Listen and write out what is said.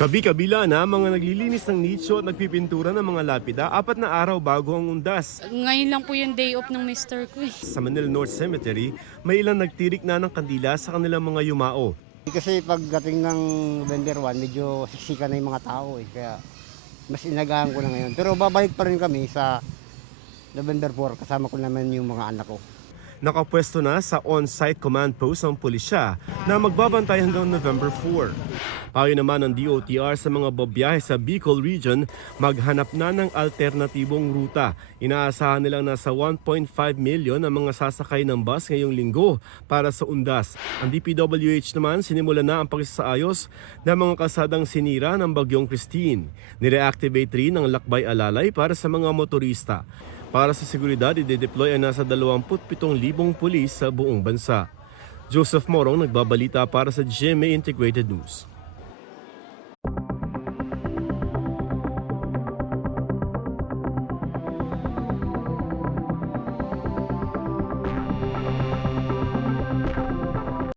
Kabi-kabila na mga naglilinis ng nicho at nagpipintura ng mga lapida 4 na araw bago ang undas. Ngayon lang po yung day off ng mister ko eh. Sa Manila North Cemetery, may ilang nagtirik na ng kandila sa kanilang mga yumao. Kasi pagdating ng November 1, medyo siksika na yung mga tao kaya mas inagahan ko na ngayon. Pero babalik pa rin kami sa November 4, kasama ko naman yung mga anak ko. Nakapwesto na sa on-site command post ang pulisya na magbabantay hanggang November 4. Payo naman ng DOTR sa mga babiyahe sa Bicol Region, maghanap na ng alternatibong ruta. Inaasahan nilang nasa 1.5 million ang mga sasakay ng bus ngayong linggo para sa undas. Ang DPWH naman sinimula na ang pagsasaayos ng mga kalsadang sinira ng Bagyong Christine. Nireactivate rin ang lakbay alalay para sa mga motorista. Para sa seguridad, ide-deploy ang nasa 27,000 pulis sa buong bansa. Joseph Morong nagbabalita para sa GMA Integrated News.